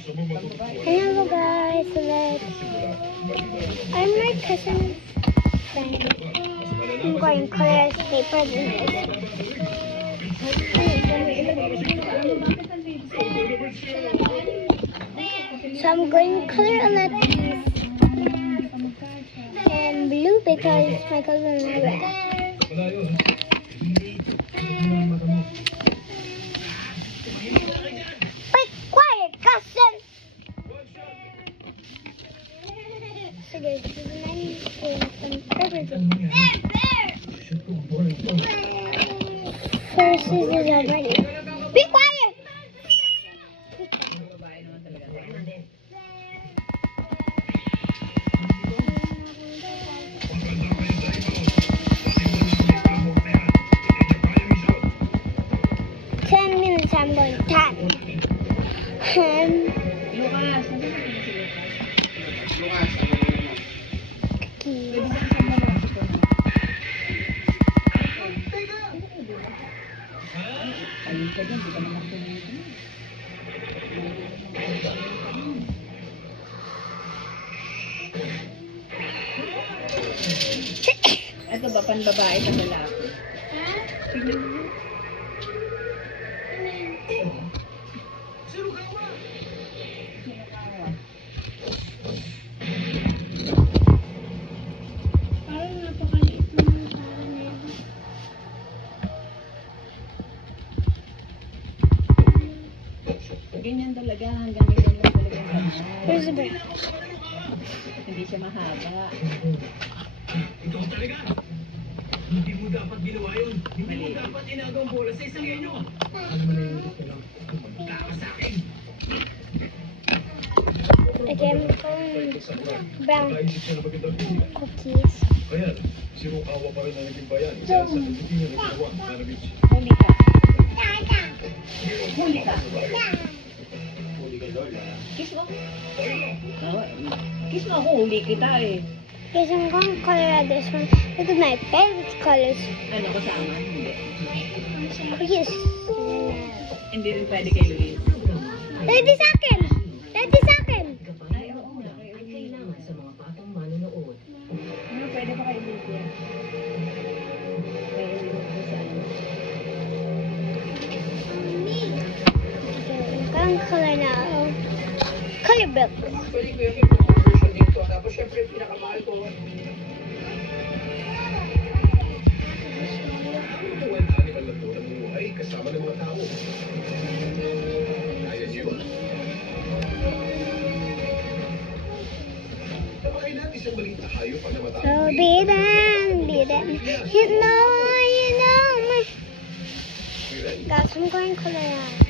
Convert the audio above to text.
Hello guys, I'm my cousin's friend. I'm going to color paper so I'm going to color a lot and blue because my cousin is red. Quiet, cousin! So guys, this is my first is already. Be quiet! Minutes I'm going to tap. Ito ba, panbabae sa lalaki? Tignan mo. Parang napakaliit naman parang yan. Ganyan talaga, hanggang ganyan lang talaga. Where's the bird? Hindi siya mahaba. Ikaw talaga. Hindi mo dapat ginawa yun. Hindi mo dapat inagaw ang bola sa isang inyo. Alam mo na yung gusto lang. Kumagka ka sa akin. Again, brown Nakaisip siya na magandang pili. cookies. Ayan, si Rukawa pa rin ang naging bayan. Isa sa hindi na nagsawa. Nanabich. Huli ka. Huli ka. Huli ka, Lola. Kiss mo. Oh, kiss mo ako, huli kita eh. Guys, I'm going to color this one. Look at my favorite colors. Ano, kasama? Hindi. Cookies. Hindi rin pwede kay Luis. Pwede sa akin! Pwede sa akin! Ay, oo nga. Kailangan sa mga batang manonood. Ano, pwede pa kay Luis yan? Kay Luis ko sa ano. Okay, I'm going to color now. Color book. Actually, kuya, may mga version dito. Tapos, syempre, pinakamahal ko. Buwan animal na doon ang buhay kasama ng mga tao. Kaya niyo. Napakain natin isang maliit na hayop ang namatay. So, be them. You know, me. Guys, I'm going to color out.